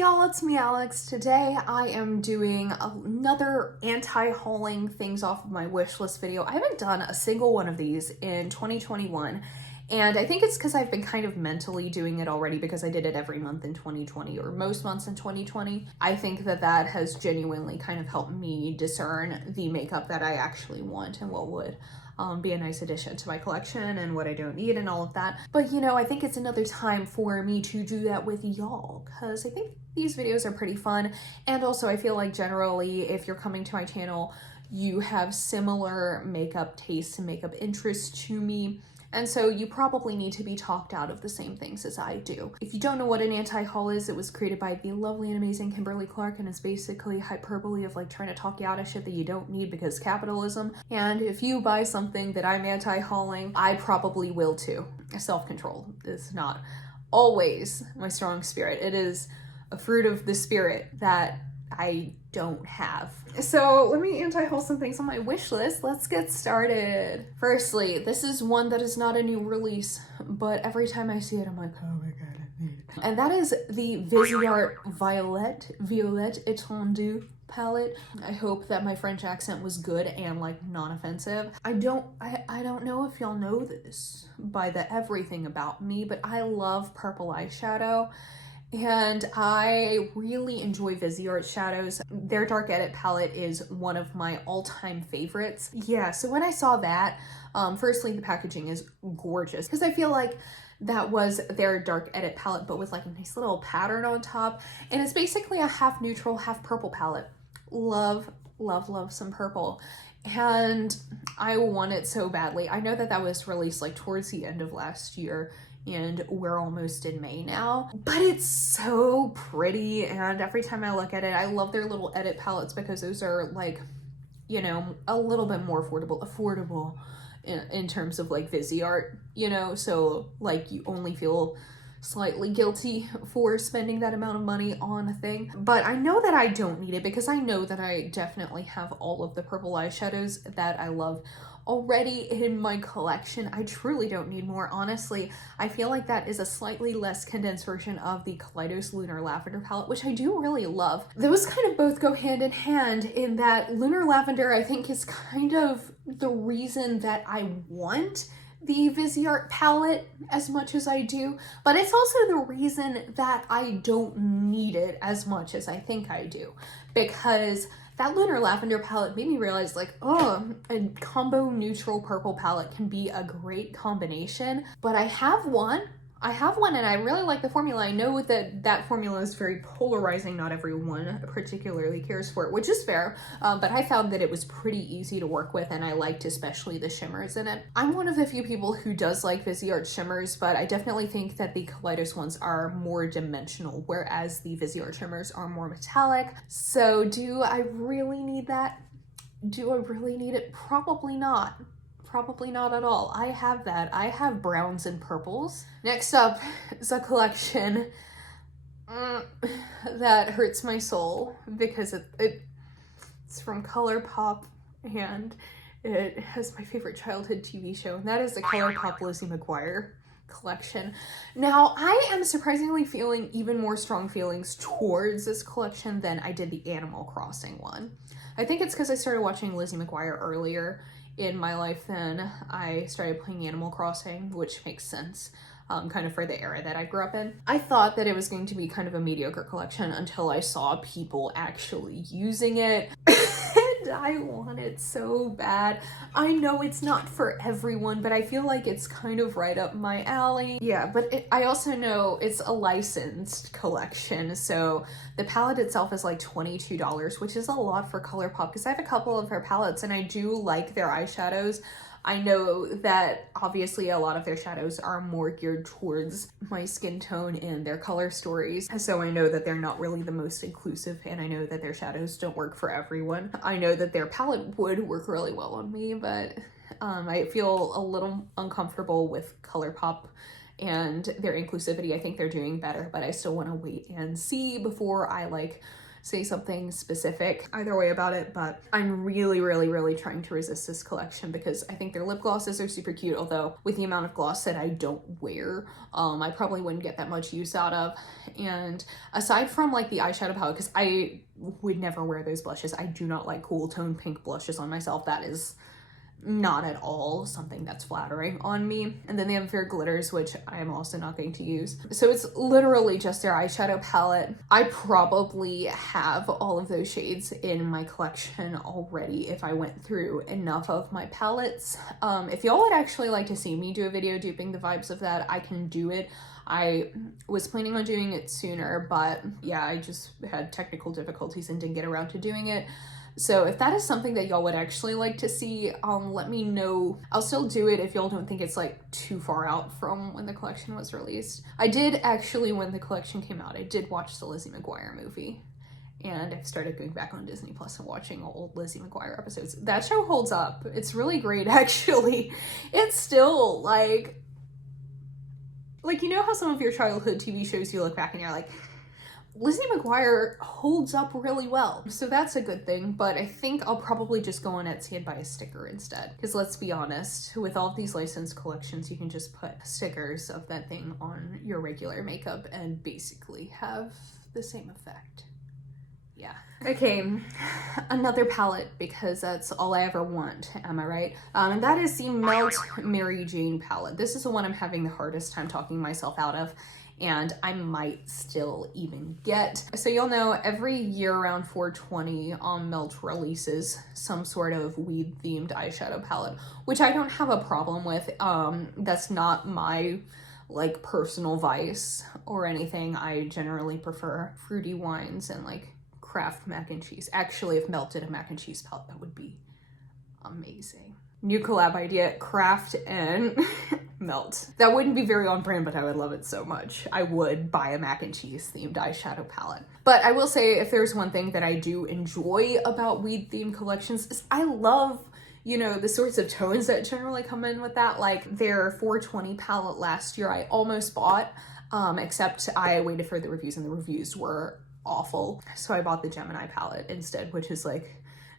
Hey y'all, it's me Alex. Today I am doing another anti-hauling things off of my wish list video. I haven't done a single one of these in 2021, and I think it's because I've been kind of mentally doing it already because I did it every month in 2020 or most months in 2020. I think that that has genuinely kind of helped me discern the makeup that I actually want and what would be a nice addition to my collection and what I don't need and all of that. But you know, I think it's another time for me to do that with y'all because I think these videos are pretty fun. And also I feel like generally if you're coming to my channel, you have similar makeup tastes and makeup interests to me. And so you probably need to be talked out of the same things as I do. If you don't know what an anti-haul is, it was created by the lovely and amazing Kimberly Clark, and it's basically hyperbole of like trying to talk you out of shit that you don't need because capitalism. And if you buy something that I'm anti-hauling, I probably will too. Self-control is not always my strong spirit. It is a fruit of the spirit that I don't have. So let me anti-haul some things on my wish list. Let's get started. Firstly, this is one that is not a new release, but every time I see it, I'm like, oh my god, I need it. And that is the Viseart Violet Étendue palette. I hope that my French accent was good and like non-offensive. I don't know if y'all know this by the everything about me, but I love purple eyeshadow. And I really enjoy Viseart shadows. Their Dark Edit palette is one of my all-time favorites. Yeah, so when I saw that, firstly, the packaging is gorgeous because I feel like that was their Dark Edit palette, but with like a nice little pattern on top. And it's basically a half neutral, half purple palette. Love, love, love some purple. And I want it so badly. I know that that was released like towards the end of last year, and we're almost in May now, but it's so pretty. And every time I look at it, I love their little edit palettes because those are like, you know, a little bit more affordable in terms of like Viseart, you know, so like you only feel slightly guilty for spending that amount of money on a thing. But I know that I don't need it because I know that I definitely have all of the purple eyeshadows that I love already in my collection. I truly don't need more, honestly. I feel like that is a slightly less condensed version of the Kaleidos Lunar Lavender palette, which I do really love. Those kind of both go hand in hand in that Lunar Lavender, I think, is kind of the reason that I want the Viseart palette as much as I do, but it's also the reason that I don't need it as much as I think I do, because that Lunar Lavender palette made me realize like, oh, a combo neutral purple palette can be a great combination. But I have one and I really like the formula. I know that that formula is very polarizing. Not everyone particularly cares for it, which is fair. But I found that it was pretty easy to work with and I liked especially the shimmers in it. I'm one of the few people who does like Viseart shimmers, but I definitely think that the Kaleidos ones are more dimensional, whereas the Viseart shimmers are more metallic. So do I really need that? Do I really need it? Probably not. Probably not at all. I have that. I have browns and purples. Next up is a collection that hurts my soul because it's from Colourpop and it has my favorite childhood TV show, and that is the Colourpop Lizzie McGuire collection. Now, I am surprisingly feeling even more strong feelings towards this collection than I did the Animal Crossing one. I think it's because I started watching Lizzie McGuire earlier in my life than I started playing Animal Crossing, which makes sense, kind of for the era that I grew up in. I thought that it was going to be kind of a mediocre collection until I saw people actually using it. And I want it so bad. I know it's not for everyone, but I feel like it's kind of right up my alley. Yeah, but I also know it's a licensed collection, so the palette itself is like $22, which is a lot for Colourpop because I have a couple of their palettes and I do like their eyeshadows. I know that obviously a lot of their shadows are more geared towards my skin tone and their color stories. So I know that they're not really the most inclusive, and I know that their shadows don't work for everyone. I know that their palette would work really well on me, but I feel a little uncomfortable with Colourpop and their inclusivity. I think they're doing better, but I still want to wait and see before I like say something specific either way about it, but I'm really trying to resist this collection because I think their lip glosses are super cute, although with the amount of gloss that I don't wear, I probably wouldn't get that much use out of. And aside from like the eyeshadow palette, because I would never wear those blushes. I do not like cool tone pink blushes on myself. That is not at all something that's flattering on me. And then they have their glitters, which I am also not going to use. So it's literally just their eyeshadow palette. I probably have all of those shades in my collection already if I went through enough of my palettes. If y'all would actually like to see me do a video duping the vibes of that, I can do it. I was planning on doing it sooner, but yeah, I just had technical difficulties and didn't get around to doing it. So if that is something that y'all would actually like to see, let me know. I'll still do it if y'all don't think it's like too far out from when the collection was released. I did actually, when the collection came out, I did watch the Lizzie McGuire movie. And I've started going back on Disney Plus and watching old Lizzie McGuire episodes. That show holds up. It's really great, actually. It's still like, you know how some of your childhood TV shows you look back and you're like, Lizzie McGuire holds up really well. So that's a good thing, but I think I'll probably just go on Etsy and buy a sticker instead. Because let's be honest, with all of these licensed collections, you can just put stickers of that thing on your regular makeup and basically have the same effect. Yeah. Okay, another palette, because that's all I ever want, am I right? And that is the Melt Mary Jane palette. This is the one I'm having the hardest time talking myself out of, and I might still even get. So you'll know every year around 420, Melt releases some sort of weed themed eyeshadow palette, which I don't have a problem with. That's not my like personal vice or anything. I generally prefer fruity wines and like Kraft mac and cheese. Actually, if Melt did a mac and cheese palette, that would be amazing. New collab idea, Kraft and Melt. That wouldn't be very on brand, but I would love it so much. I would buy a mac and cheese themed eyeshadow palette. But I will say, if there's one thing that I do enjoy about weed themed collections, is I love, you know, the sorts of tones that generally come in with that. Like their 420 palette last year, I almost bought, except I waited for the reviews and the reviews were awful. So I bought the Gemini palette instead, which is like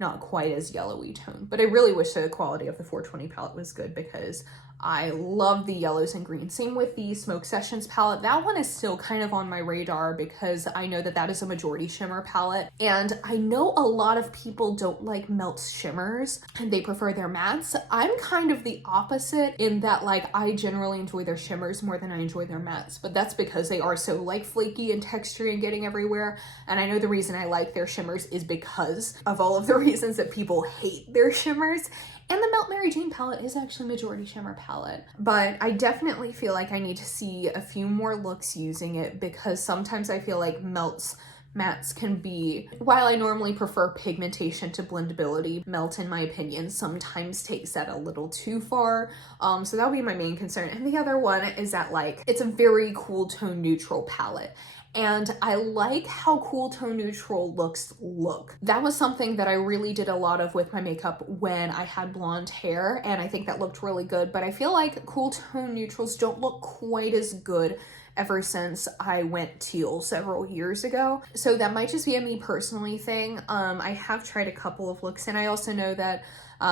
not quite as yellowy toned. But I really wish the quality of the 420 palette was good because I love the yellows and greens. Same with the Smoke Sessions palette. That one is still kind of on my radar because I know that that is a majority shimmer palette. And I know a lot of people don't like Melt's shimmers and they prefer their mattes. I'm kind of the opposite in that like I generally enjoy their shimmers more than I enjoy their mattes. But that's because they are so like flaky and textury and getting everywhere. And I know the reason I like their shimmers is because of all of the reasons that people hate their shimmers. And the Melt Mary Jane palette is actually majority shimmer palette. But I definitely feel like I need to see a few more looks using it because sometimes I feel like Melt's mattes can be, while I normally prefer pigmentation to blendability, Melt, in my opinion, sometimes takes that a little too far. So that would be my main concern. And the other one is that like, it's a very cool tone neutral palette. And I like how cool tone neutral looks look. That was something that I really did a lot of with my makeup when I had blonde hair, and I think that looked really good, but I feel like cool tone neutrals don't look quite as good ever since I went teal several years ago. So that might just be a me personally thing. I have tried a couple of looks, and I also know that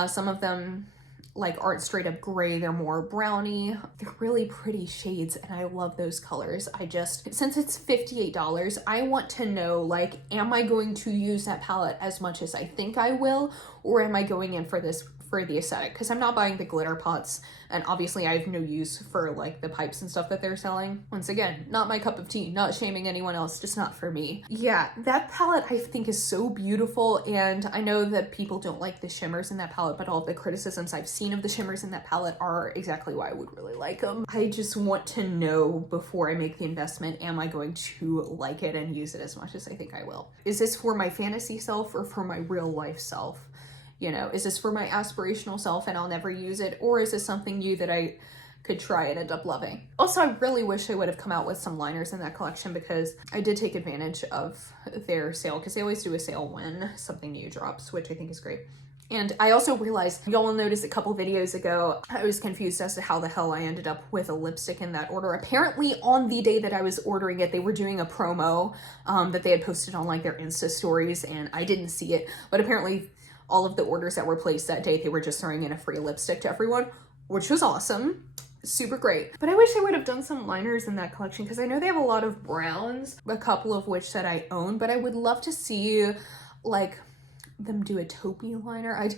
some of them like aren't straight up gray, they're more browny. They're really pretty shades and I love those colors. Since it's $58, I want to know, like, am I going to use that palette as much as I think I will, or am I going in for the aesthetic? Because I'm not buying the glitter pots, and obviously I have no use for like the pipes and stuff that they're selling. Once again, not my cup of tea, not shaming anyone else, just not for me. Yeah, that palette I think is so beautiful, and I know that people don't like the shimmers in that palette, but all of the criticisms I've seen of the shimmers in that palette are exactly why I would really like them. I just want to know before I make the investment, am I going to like it and use it as much as I think I will? Is this for my fantasy self or for my real life self? You know, is this for my aspirational self and I'll never use it? Or is this something new that I could try and end up loving? Also, I really wish they would have come out with some liners in that collection because I did take advantage of their sale because they always do a sale when something new drops, which I think is great. And I also realized, y'all will notice a couple videos ago, I was confused as to how the hell I ended up with a lipstick in that order. Apparently on the day that I was ordering it, they were doing a promo that they had posted on like their Insta stories, and I didn't see it. But apparently all of the orders that were placed that day, they were just throwing in a free lipstick to everyone, which was awesome. Super great. But I wish I would have done some liners in that collection, because I know they have a lot of browns, a couple of which that I own, but I would love to see like them do a taupey liner. I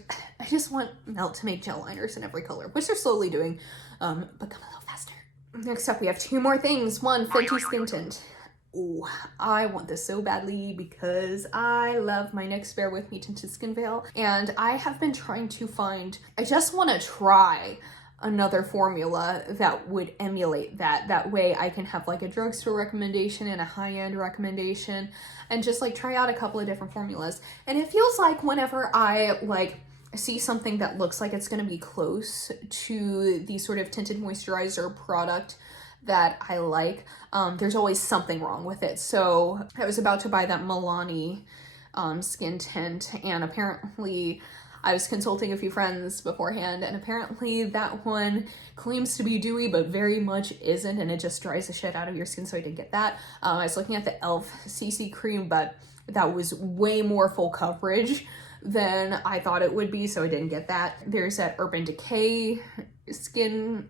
just want Melt to make gel liners in every color, which they're slowly doing, but come a little faster. Next up, we have two more things. One, Fenty Skin Tint. Oh, I want this so badly because I love my NYX Bear With Me Tinted Skin Veil, and I have been trying to find, I just want to try another formula that would emulate that. That way I can have like a drugstore recommendation and a high-end recommendation, and just like try out a couple of different formulas. And it feels like whenever I like see something that looks like it's going to be close to the sort of tinted moisturizer product that I like, there's always something wrong with it. So I was about to buy that Milani skin tint, and apparently I was consulting a few friends beforehand, and apparently that one claims to be dewy but very much isn't, and it just dries the shit out of your skin, so I didn't get that. I was looking at the e.l.f. CC cream, but that was way more full coverage than I thought it would be, so I didn't get that. There's that Urban Decay skin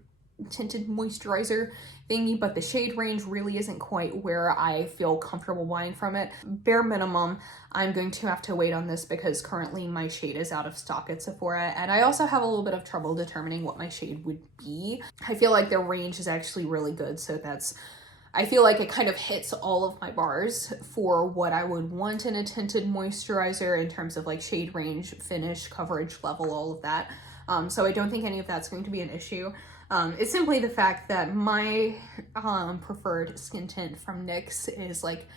tinted moisturizer thingy, but the shade range really isn't quite where I feel comfortable buying from it. Bare minimum, I'm going to have to wait on this because currently my shade is out of stock at Sephora, and I also have a little bit of trouble determining what my shade would be. I feel like their range is actually really good, so I feel like it kind of hits all of my bars for what I would want in a tinted moisturizer in terms of like shade range, finish, coverage level, all of that. So I don't think any of that's going to be an issue. It's simply the fact that my preferred skin tint from NYX is like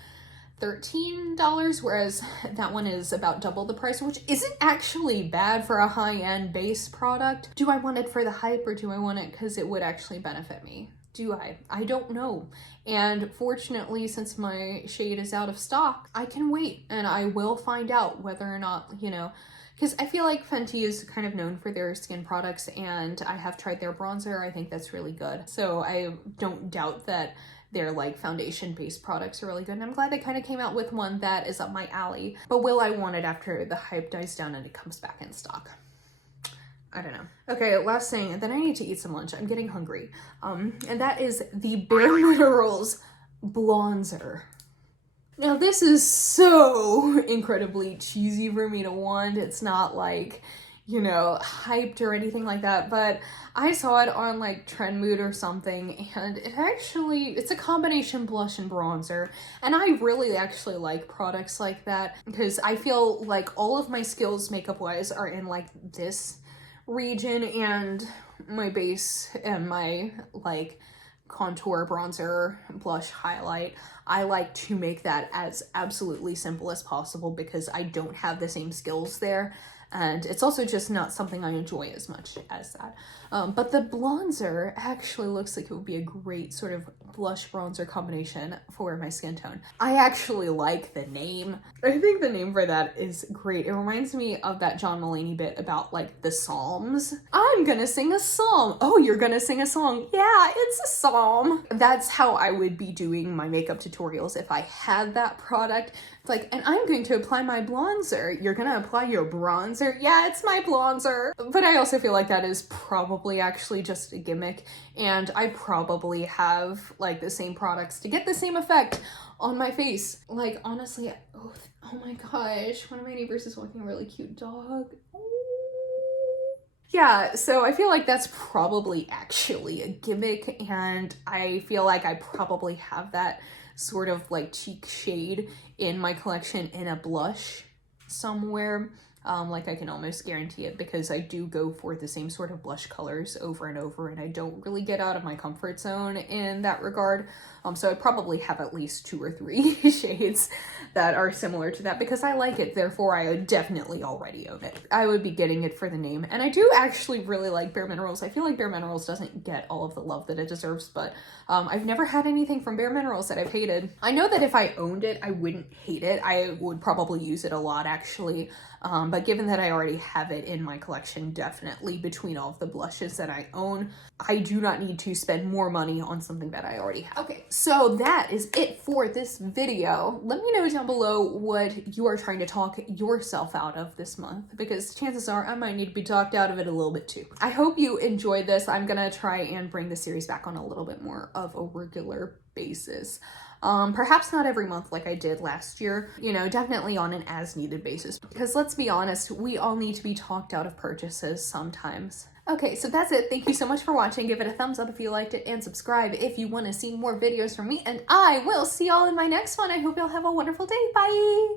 $13, whereas that one is about double the price, which isn't actually bad for a high-end base product. Do I want it for the hype, or do I want it because it would actually benefit me? Do I? I don't know. And fortunately, since my shade is out of stock, I can wait, and I will find out whether or not, you know, because I feel like Fenty is kind of known for their skin products, and I have tried their bronzer. I think that's really good. So I don't doubt that their like foundation-based products are really good, and I'm glad they kind of came out with one that is up my alley. But will I want it after the hype dies down and it comes back in stock? I don't know. Okay, last thing, and then I need to eat some lunch. I'm getting hungry. And that is the Bare Minerals Blonzer. Now this is so incredibly cheesy for me to want. It's not like, you know, hyped or anything like that, but I saw it on like Trend Mood or something, and it's a combination blush and bronzer, and I really actually like products like that because I feel like all of my skills makeup wise are in like this region, and my base and my like contour, bronzer, blush, highlight, I like to make that as absolutely simple as possible because I don't have the same skills there, and it's also just not something I enjoy as much as that. But the bronzer actually looks like it would be a great sort of blush bronzer combination for my skin tone. I actually like the name. I think the name for that is great. It reminds me of that John Mulaney bit about like the Psalms. I'm gonna sing a psalm. Oh, you're gonna sing a song. Yeah, it's a psalm. That's how I would be doing my makeup tutorials if I had that product. It's like, and I'm going to apply my bronzer. You're gonna apply your bronzer? Yeah, it's my bronzer. But I also feel like that is probably actually just a gimmick, and I probably have like the same products to get the same effect on my face. Like honestly, oh my gosh, one of my neighbors is walking a really cute dog. Yeah, so I feel like that's probably actually a gimmick, and I feel like I probably have that sort of like cheek shade in my collection in a blush somewhere. Like I can almost guarantee it because I do go for the same sort of blush colors over and over, and I don't really get out of my comfort zone in that regard. So I probably have at least 2 or 3 shades that are similar to that because I like it, therefore I definitely already own it. I would be getting it for the name. And I do actually really like Bare Minerals. I feel like Bare Minerals doesn't get all of the love that it deserves, but I've never had anything from Bare Minerals that I've hated. I know that if I owned it, I wouldn't hate it. I would probably use it a lot actually, but given that I already have it in my collection, definitely between all of the blushes that I own, I do not need to spend more money on something that I already have. Okay, so that is it for this video. Let me know down below what you are trying to talk yourself out of this month, because chances are I might need to be talked out of it a little bit too. I hope you enjoyed this. I'm gonna try and bring the series back on a little bit more of a regular basis. Perhaps not every month like I did last year, you know, definitely on an as needed basis, because let's be honest, we all need to be talked out of purchases sometimes. Okay, so that's it. Thank you so much for watching. Give it a thumbs up if you liked it, and subscribe if you want to see more videos from me, and I will see y'all in my next one. I hope y'all have a wonderful day. Bye!